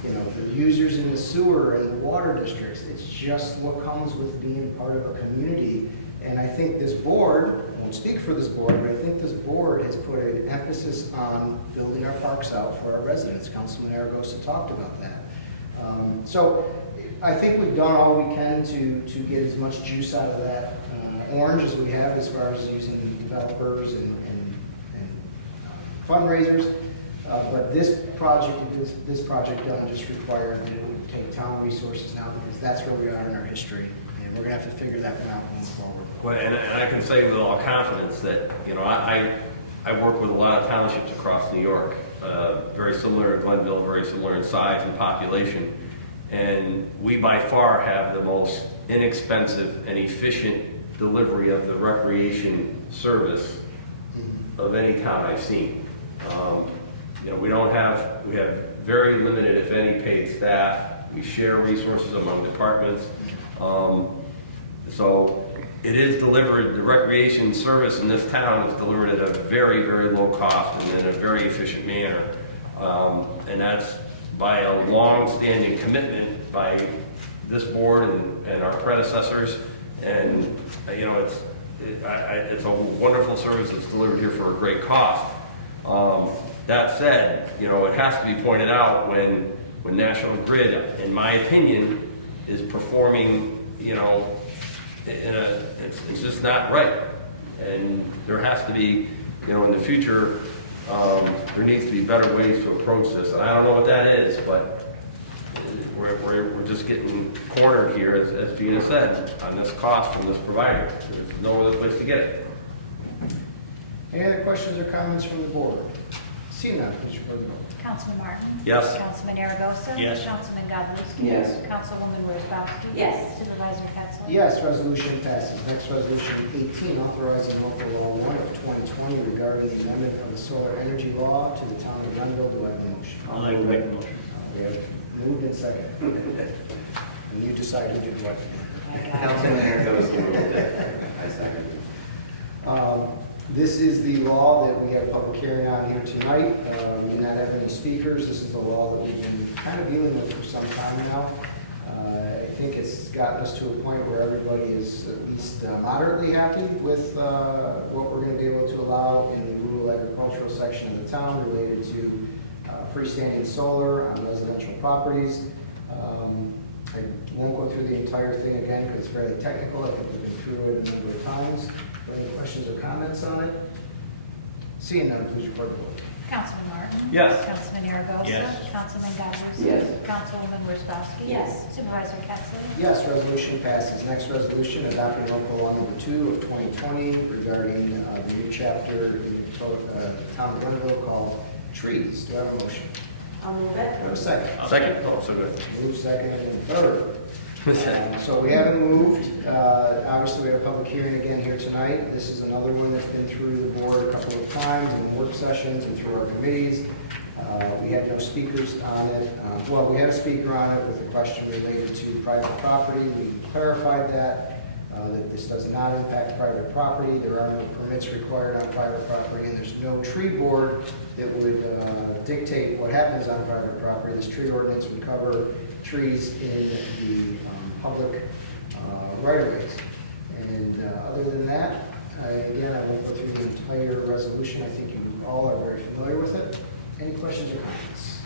You know, the users in the sewer and the water districts. It's just what comes with being part of a community. And I think this board, I won't speak for this board, but I think this board has put an emphasis on building our parks out for our residents. Councilman Aragosa talked about that. So I think we've done all we can to get as much juice out of that orange as we have as far as using developers and fundraisers. But this project done just required that it would take town resources now, because that's where we are in our history. And we're gonna have to figure that one out going forward. Well, and I can say with all confidence that, you know, I work with a lot of townships across New York, very similar to Glenville, very similar in size and population. And we by far have the most inexpensive and efficient delivery of the recreation service of any town I've seen. You know, we have very limited, if any, paid staff. We share resources among departments. So it is delivered, the recreation service in this town is delivered at a very, very low cost and in a very efficient manner. And that's by a long-standing commitment by this board and our predecessors. And, you know, it's a wonderful service that's delivered here for a great cost. That said, you know, it has to be pointed out when National Grid, in my opinion, is performing, you know, it's just not right. And there has to be, you know, in the future, there needs to be better ways to approach this. And I don't know what that is, but we're just getting cornered here, as Gina said, on this cost from this provider. There's no other place to get it. Any other questions or comments from the board? Seeing none, please report the vote. Councilman Martin? Yes. Councilman Aragosa? Yes. Councilman Godlewski? Yes. Councilwoman Wozzachowski? Yes. Supervisor Pettsley? Yes, resolution passes. Next, resolution 18, authorizing local law 1 of 2020 regarding the amendment of the solar energy law to the town of Glenville. Do I have a motion? I'd like to make a motion. We have moved and second. And you decide who did what. Councilman Aragosa moved it. I second. This is the law that we have a public hearing on here tonight. We do not have any speakers. This is the law that we've been kind of dealing with for some time now. I think it's gotten us to a point where everybody is at least moderately happy with what we're going to be able to allow in the rural agricultural section of the town related to freestanding solar on residential properties. I won't go through the entire thing again because it's fairly technical. I think we've been through it a number of times. Any questions or comments on it? Seeing none, please report the vote. Councilman Martin? Yes. Councilman Aragosa? Yes. Councilman Godlewski? Yes. Councilwoman Wozzachowski? Yes. Supervisor Pettsley? Yes, resolution passes. Next resolution, adopting local law number 2 of 2020 regarding the new chapter in the town of Glenville called trees. Do I have a motion? I'll move Do I it. have a second? Second? Oh, so good. Move second and third. So we haven't moved. Obviously, we have a public hearing again here tonight. This is another one that's been through the board a couple of times in work sessions and through our committees. We had no speakers on it. Well, we had a speaker on it with a question related to private property. We clarified that this does not impact private property. There are no permits required on private property, and there's no tree board that would dictate what happens on private property. This tree ordinance would cover trees in the public right-of-ways. And other than that, again, I won't go through the entire resolution. I think you all are very familiar with it. Any questions or comments?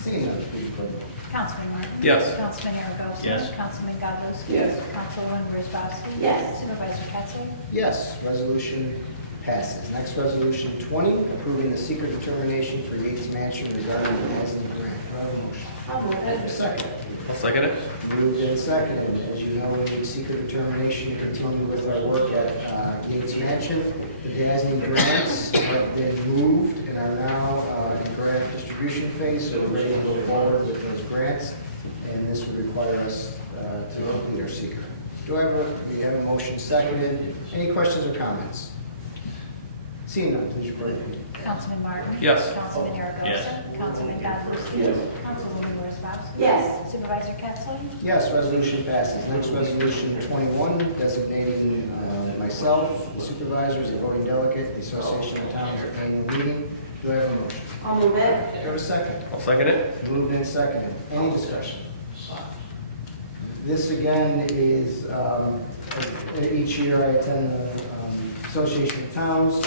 Seeing none, please vote. Councilman Martin? Yes. Councilman Aragosa? Yes. Councilman Godlewski? Yes. Councilwoman Wozzachowski? Yes. Supervisor Pettsley? Yes, resolution passes. Next, resolution 20, approving the secret determination for Yates Mansion regarding the Ansley grant. Do I have a motion? I'll move it. Second. I'll second it. Moved and seconded. As you know, we need secret determination to continue with our work at Yates Mansion. The DASNY grants have been moved and are now in grant distribution phase, so we're ready to go forward with those grants. And this would require us to complete our secret. We have a motion seconded. Any questions or comments? Seeing none, please report the meeting. Councilman Martin? Yes. Councilman Aragosa? Yes. Councilman Godlewski? Yes. Councilwoman Wozzachowski? Yes. Supervisor Pettsley? Yes, resolution passes. Next, resolution 21, designating myself, the supervisor, as a voting delegate, at the Association of Towns annual meeting. Do I have a motion? I'll move it. Do I have a second? I'll second it. Moved and seconded. Any discussion? This again is, each year I attend the Association of Towns,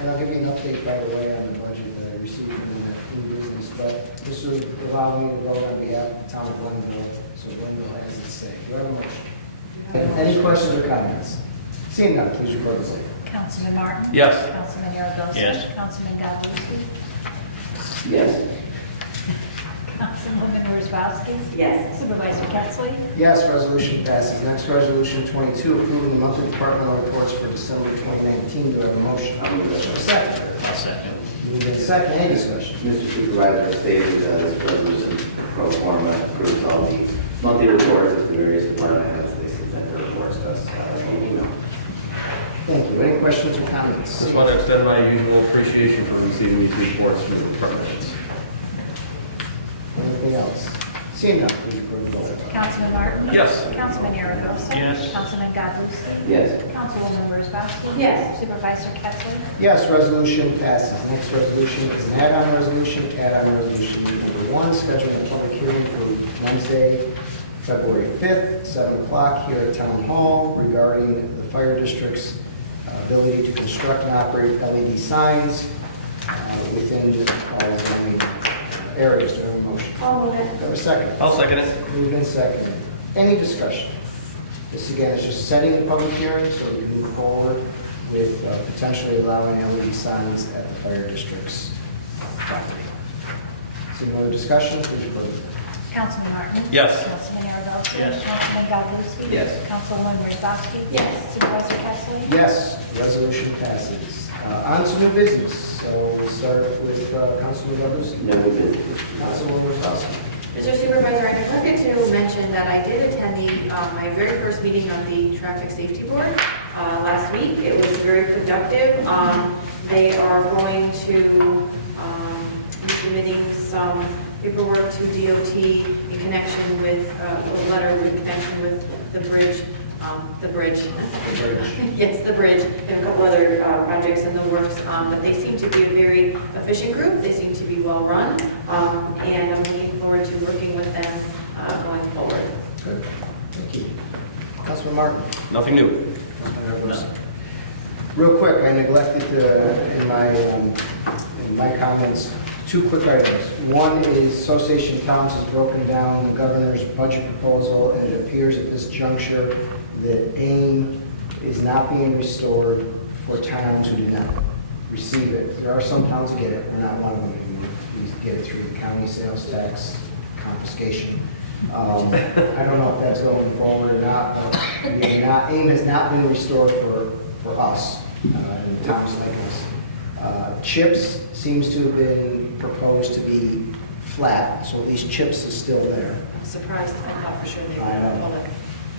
and I'll give you an update, by the way, on the budget that I received from the new business, but this will allow me to vote on behalf of the town of Glenville, so Glenville has its say. Do I have a motion? Any questions or comments? Seeing none, please report the vote. Councilman Martin? Yes. Councilman Aragosa? Yes. Councilman Godlewski? Yes. Councilwoman Wozzachowski? Yes. Supervisor Pettsley? Yes, resolution passes. Next, resolution 22, approving the monthly departmental reports for December 2019. Do I have a motion? I'll move it. Second. I'll second. Moved and second. Any discussion? Mr. Supervisor, as stated, this resolution pro forma approves all the monthly reports of the various department heads. They submit their reports to us in email. Thank you. Any questions or comments? Just want to extend my usual appreciation for receiving these reports from the departments. Anything else? Seeing none, please report the vote. Councilman Martin? Yes. Councilman Aragosa? Yes. Councilman Godlewski? Yes. Councilwoman Wozzachowski? Yes. Supervisor Pettsley? Yes, resolution passes. Next resolution is an add-on resolution. Add-on resolution number 1, scheduling a public hearing for Wednesday, February 5th, 7 o'clock here at Town Hall regarding the fire district's ability to construct and operate LED signs within all zoning areas. Do I have a motion? I'll move it. Do I have a second? I'll second it. Moved and seconded. Any discussion? This again is just setting the public hearing so we can move forward with potentially allowing LED signs at the fire district's property. See no other discussion? Please report. Councilman Martin? Yes. Councilman Aragosa? Yes. Councilman Godlewski? Yes. Councilwoman Wozzachowski? Yes. Supervisor Pettsley? Yes, resolution passes. On to new business. So we'll start with Councilman Douglas. No new business. Councilwoman Wozzachowski. Mr. Supervisor, I neglected to mention that I did attend my very first meeting of the Traffic Safety Board last week. It was very productive. They are going to be submitting some paperwork to DOT in connection with, a letter in connection with the bridge. Yes, the bridge, and a couple other projects in the works, but they seem to be a very efficient group, they seem to be well-run, and I'm looking forward to working with them going forward. Good. Thank you. Councilman Martin. Nothing new. Real quick, I neglected to, in my comments, 2 quick items. One is Association of Towns has broken down the governor's budget proposal, and it appears at this juncture that AIM is not being restored for towns who do not receive it. There are some towns that get it, we're not one of them anymore. We get it through the county sales tax confiscation. I don't know if that's going forward or not, but again, AIM has not been restored for us, and towns like us. CHIPS seems to have been proposed to be flat, so at least CHIPS is still there. I'm surprised, I thought for sure they I know. were public.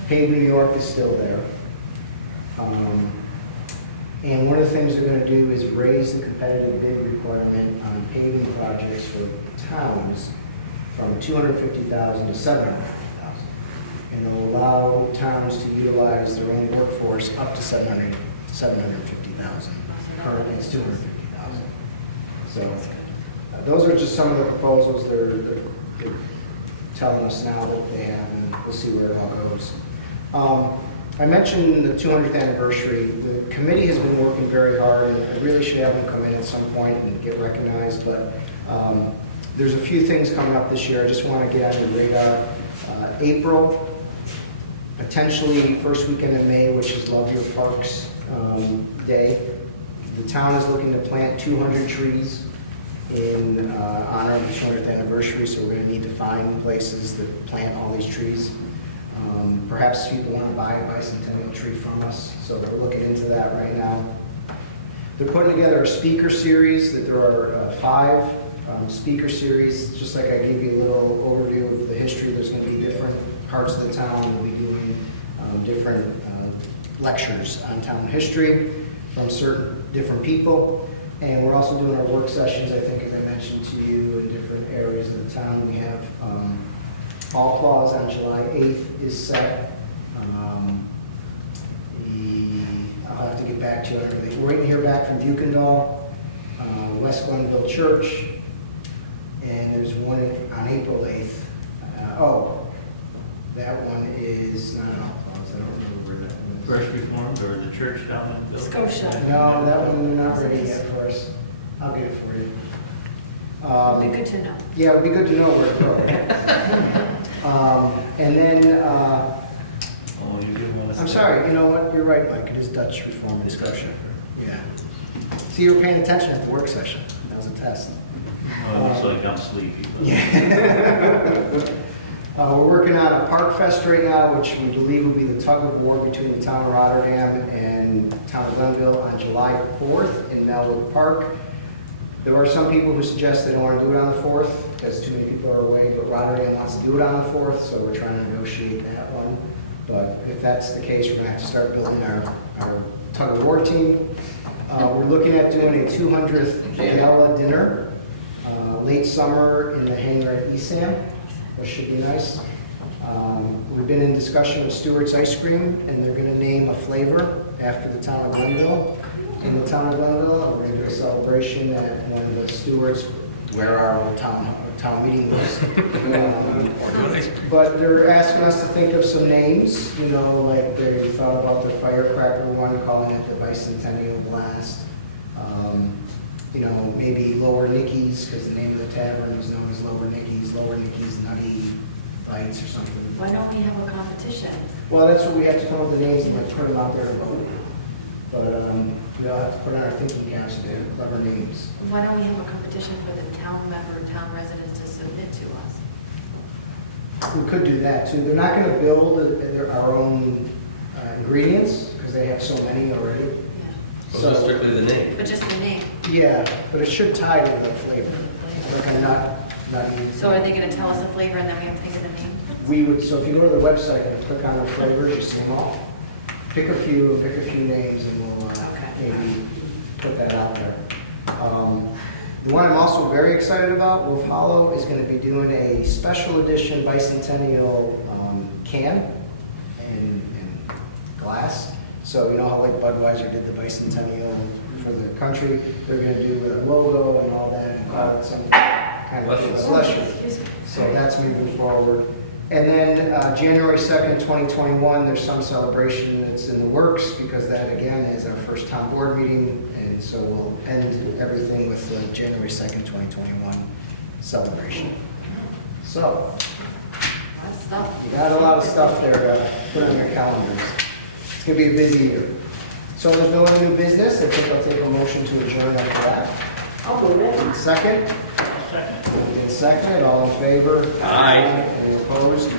Pave New York is still there. And one of the things they're going to do is raise the competitive bid requirement on paving projects for towns from $250,000 to $750,000. And they'll allow towns to utilize their own workforce up to $750,000. Currently, it's $250,000. So those are just some of the proposals they're telling us now that they have, and we'll see where it all goes. I mentioned the 200th anniversary. The committee has been working very hard, and I really should have them come in at some point and get recognized, but there's a few things coming up this year. I just want to get on your radar. April, potentially first weekend in May, which is Love Your Parks Day. The town is looking to plant 200 trees in honor of the 200th anniversary, so we're going to need to find places that plant all these trees. Perhaps people want to buy a bicentennial tree from us, so we're looking into that right now. They're putting together a speaker series, that there are 5 speaker series. Just like I gave you a little overview of the history, there's going to be different parts of the town. We'll be doing different lectures on town history from certain different people. And we're also doing our work sessions, I think, as I mentioned to you, in different areas of the town. We have Fall Claus on July 8th is set. I'll have to get back to you on everything. We're waiting to hear back from Buchendall, West Glenville Church, and there's one on April 8th. That one is not Fall Claus. I don't remember where that one is. First Reformed or the church down in Scotia. No, that one they're not ready yet for us. I'll get it for you. Be good to know. Yeah, it would be good to know where to go. And then, Oh, you do want to. I'm sorry, you know what, you're right, Mike, it is Dutch Reform in Scotia. Yeah. See, you were paying attention at the work session. That was a test. Oh, it looks like I'm sleepy. But Yeah. We're working on a Park Fest right now, which we believe will be the tug of war between the town of Rotterdam and town of Glenville on July 4th in Melwood Park. There are some people who suggest they don't want to do it on the 4th because too many people are away, but Rotterdam wants to do it on the 4th, so we're trying to negotiate that one. But if that's the case, we're going to have to start building our tug of war team. We're looking at doing a 200th gala dinner, late summer in the hangar at ESAM. That should be nice. We've been in discussion with Stewart's Ice Cream, and they're going to name a flavor after the town of Glenville. In the town of Glenville, we're going to do a celebration at one of the Stewart's, where our town meeting was. But they're asking us to think of some names, you know, like they thought about the firecracker one, calling it the Bicentennial Blast. You know, maybe Lower Nicky's, because the name of the tavern is known as Lower Nicky's Nutty Bites or something. Why don't we have a competition? Well, that's what we have to come up with the names and like put them out there to vote. But we'll have to put on our thinking caps to clever names. Why don't we have a competition for the town residents to submit to us? We could do that too. They're not going to build our own ingredients because they have so many already. Yeah. So strictly the name. But just the name. Yeah, but it should tie to the flavor. Like a nutty. So are they gonna tell us the flavor and then we have to think of the name? We would, so if you go to the website and click on the flavors, you see them all. Pick a few names and we'll maybe put that out there. The one I'm also very excited about, Wolf Hollow is going to be doing a special edition bicentennial can in glass. So you know how like Budweiser did the bicentennial for the country? They're going to do a logo and all that and call it some kind of celebration. So that's moving forward. And then January 2nd, 2021, there's some celebration that's in the works because that, again, is our first town board meeting. And so we'll end everything with the January 2nd, 2021 celebration. So, A lot of stuff. you got a lot of stuff there to put on your calendars. It's going to be a busy year. So there's no other new business. I think I'll take a motion to adjourn after that. I'll move it. Second? Second, all in favor? Aye. Any opposed?